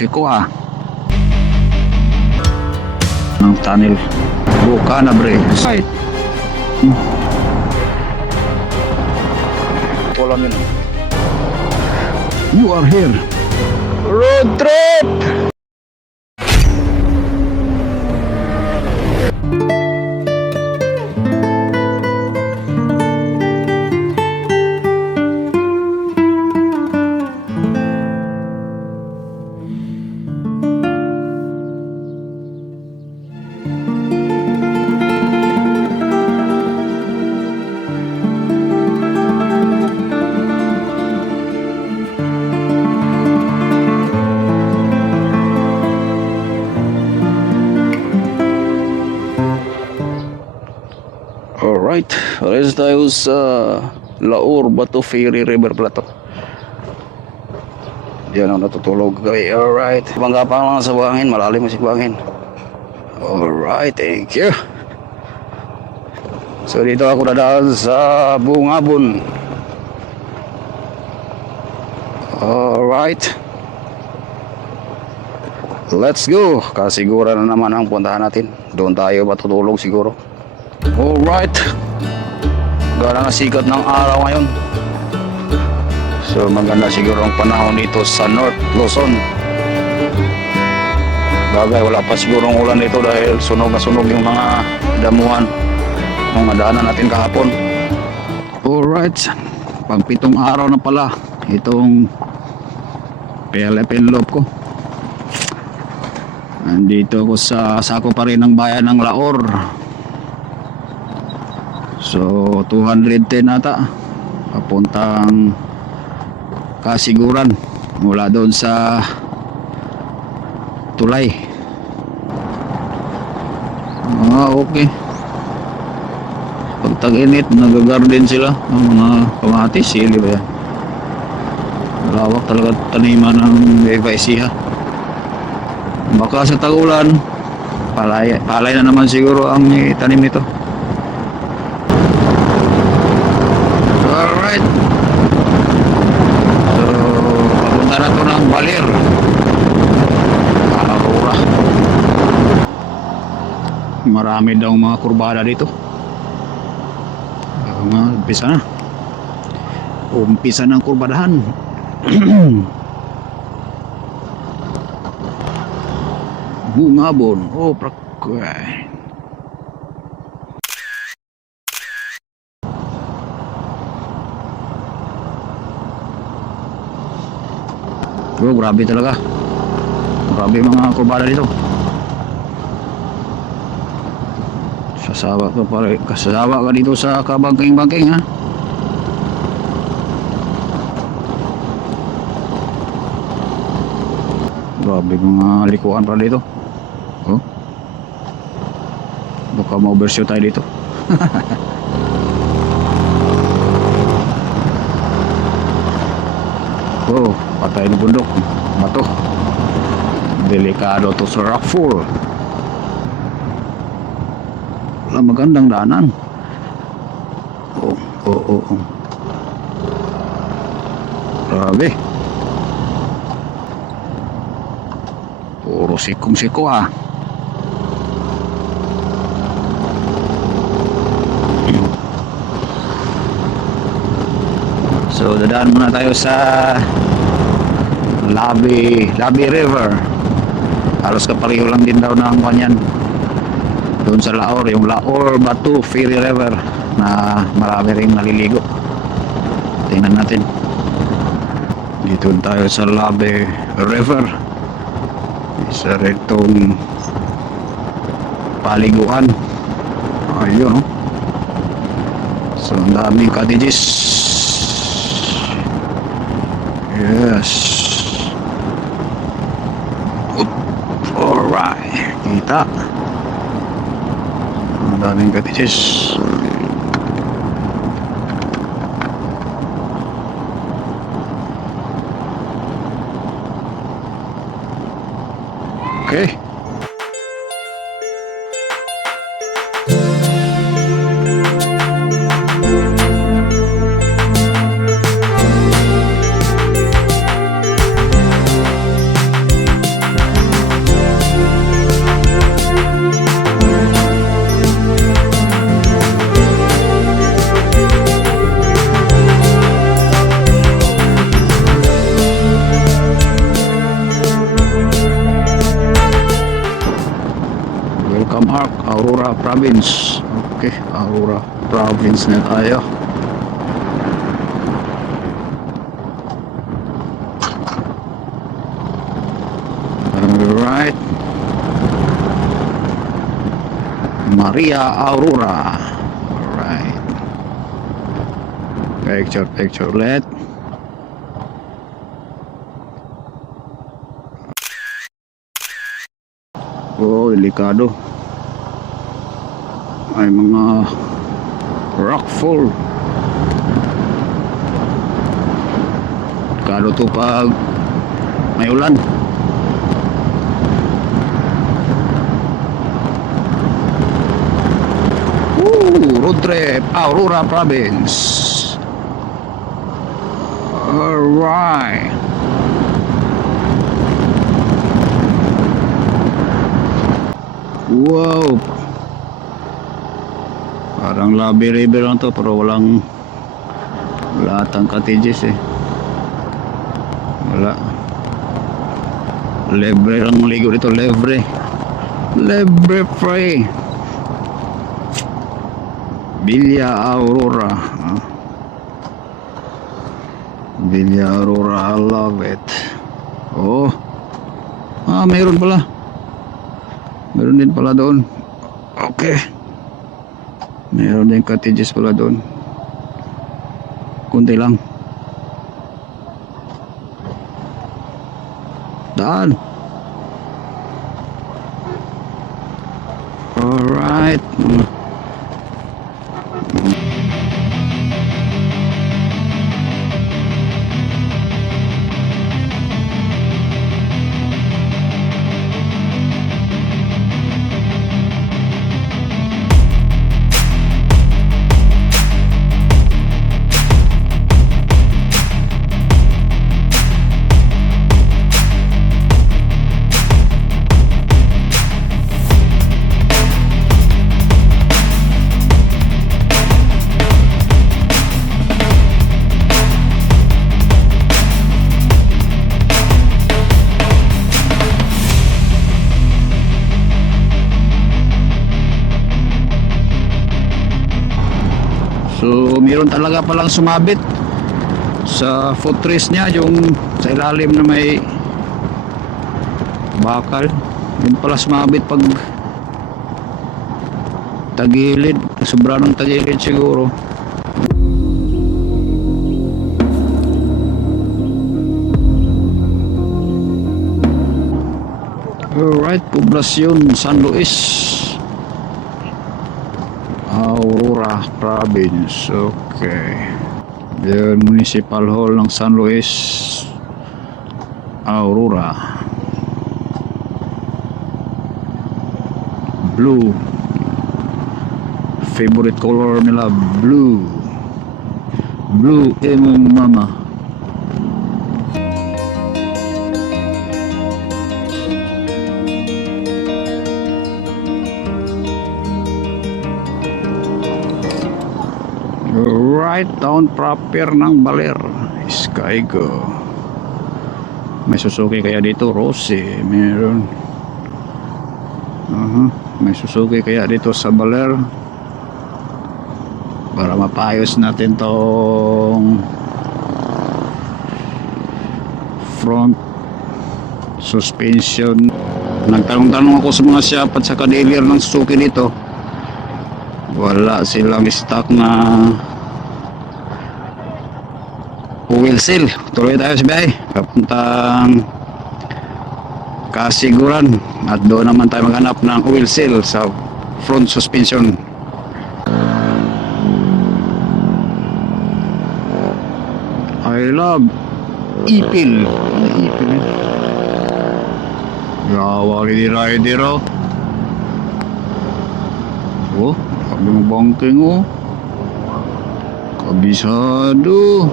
siko ng tunnel. Buka na bre. Site. Walang yun. You are here. Road trip! Alright, alis tayo sa Laur Bato Ferry River Plateau. Diyan ako natutulog kami. Alright, bangga pa lang sa buhangin, malalim masig buhangin. Alright, thank you. So dito ako dadaan sa Bungabon. Alright, let's go. Kasigura na naman ang puntahan natin. Doon tayo matutulog siguro. Alright, gala na sikat ng araw ngayon. So maganda siguro ang panahon dito sa North Luzon. Bagay wala pa siguro ang ulan dito dahil sunog na sunog yung mga damuhan ng daanan natin kahapon. Alright, pang 7 araw na pala itong PLFN loob ko. Nandito ako sa sako pa rin ng bayan ng Laor. So 210 ata papuntang Kasiguran mula doon sa Tulay. Okay. Pag tag-init nag-garden sila ng mga kamatis, sili ba yan? Lawak talaga taniman ng Bevaisia. Baka sa tag-ulan palay na naman siguro ang tanim nito. Alright, so papunta na to ng Baler, Aurora. Marami daw mga kurbada dito. Umpisa ng kurbadahan. Bungabon. Oh, prakay. Oh, grabe talaga. Grabe mga kurbada dito. Sasawa ka pare, kasawa ka dito sa kabangking-bangking ha. Grabe mga likuan pala dito. Oh. Baka ma-overshoot tayo dito. Oh, patay ng bundok. Bato. Delikado to sa rockfall. Wala magandang daanan. Oh. Grabe. Puro sikong-siko ha. So dadaan muna tayo sa Labi River. Halos kapareho lang din daw ng kanyan doon sa Laor, yung Laur Bato Ferry River na marami ring naliligo. Tingnan natin. Dito tayo sa Labi River. Isa rin itong paliguan. Ayun, oh. So ang daming cottages. Yes. Alright, kita ang daming cottages. Okay. Mark, Aurora Province. Okay, Aurora Province na tayo. Alright. Maria Aurora. Alright. Picture ulit. Oh, delikado. Ay mga rockfall. Delikado to pag may ulan. Road trip, Aurora Province. Alright. Wow. Parang Labi River lang to, pero walang atang cottages eh. Wala. Lebre lang maligo dito, lebre. Lebre free. Villa Aurora. Villa Aurora, I love it. Oh. Mayroon pala. Meron din pala doon. Okay. Meron din cottages pala doon. Kunti lang. Daan. Alright. So mayroon talaga palang sumabit sa footrest niya, yung sa ilalim na may bakal. Yun pala sumabit pag tagilid, sobra ng tagilid siguro. Alright, poblasyon San Luis, Aurora Province. Okay. Yan, Municipal Hall ng San Luis, Aurora. Blue. Favorite color nila, blue. Blue mama. Right down proper ng Baler, Skygo. May Suzuki kaya dito, Rossi, meron. May Suzuki kaya dito sa Baler, para mapayos natin tong front suspension. Nagtanong-tanong ako sa mga shop at sa dealer ng Suzuki dito, wala silang stock na oil seal. Tuloy tayo sa biyahe papuntang Kasiguran, at doon naman tayo maghanap ng oil seal sa front suspension. I love Ipil. Ipil. Yawa ni rider oh. Oh, sabi mo bangking oh. Kabisado.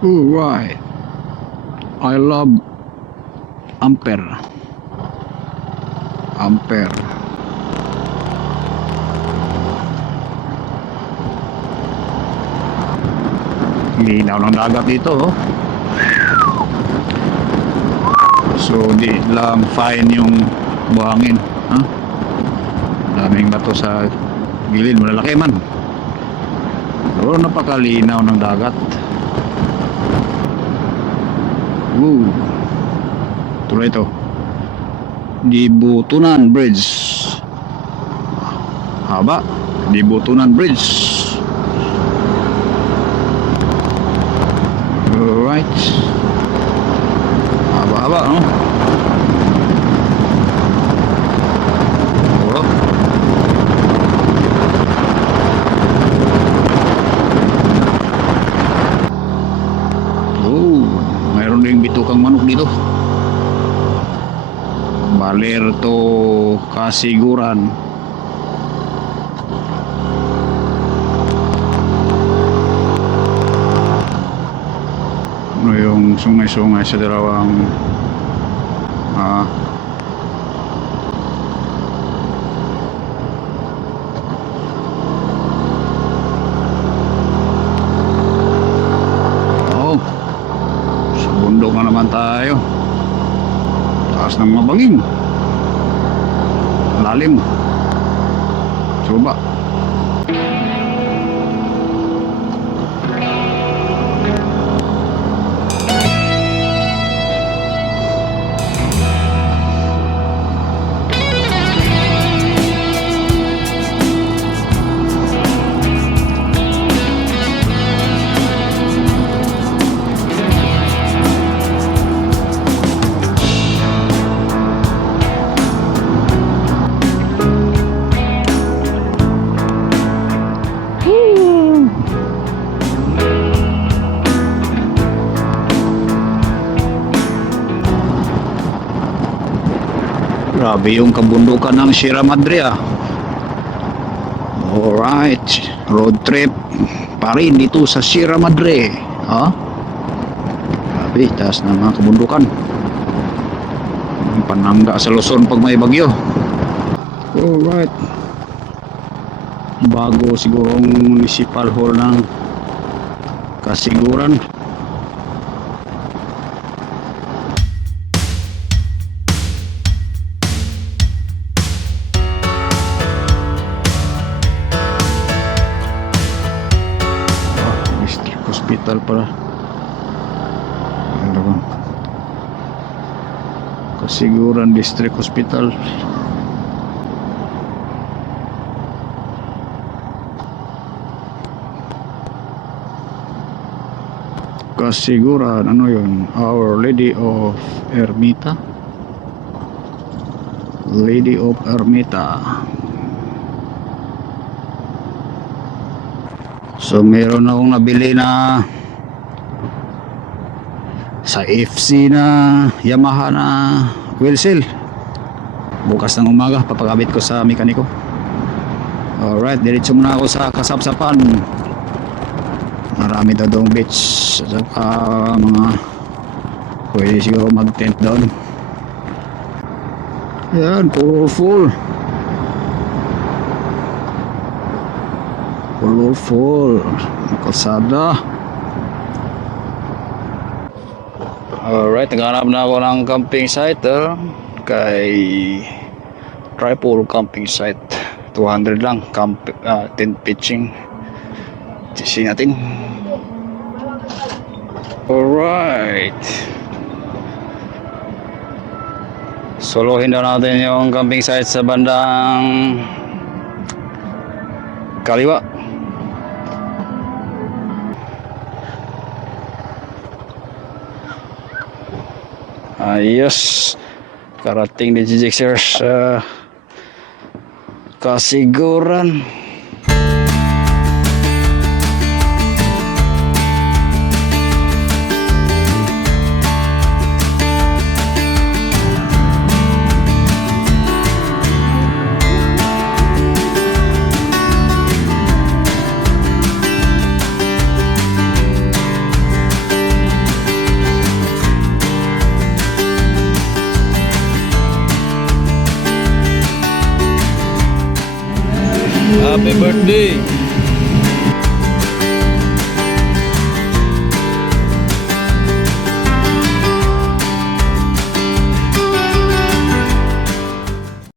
Alright. I love Ampere. Ampere. Linaw ng dagat dito oh. So di lang fine yung buhangin, ha? Daming bato sa gilid, malalaki man. Pero napakalinaw ng dagat. Tuloy ito. Dibutunan Bridge. Haba. Dibutunan Bridge. Alright. Haba-haba, no? Oh. Mayroon ding bitukang manok dito. Balerto Kasiguran. Ano yung sungay-sungay sa dalawang sa bundok na naman tayo. Taas ng mabangin. Lalim. Suba. Grabe yung kabundukan ng Sierra Madre, ah. Alright, road trip pa rin dito sa Sierra Madre, ha? Grabe, taas ng mga kabundukan. Panangga sa Luzon pag may bagyo. Alright, bago sigurong municipal hall ng Kasiguran. Hospital para ano ba? Kasiguran District Hospital. Kasiguran, ano yun? Our Lady of Ermita. Lady of Ermita. So meron akong nabili na sa FC na Yamaha na wheel seal. Bukas ng umaga papakabit ko sa mekaniko. Alright, diretso muna ako sa Kasapsapan. Marami daw doong beach at mga pwede siguro mag tent down. Yan, colorful kalsada. Alright, naghanap na ako ng camping site, kay Tripod camping site. 200 lang tent pitching. Tising natin. Alright, solohin daw natin yung camping site sa bandang kaliwa. Ayos, karating ni Jixer sa Kasiguran. Happy birthday!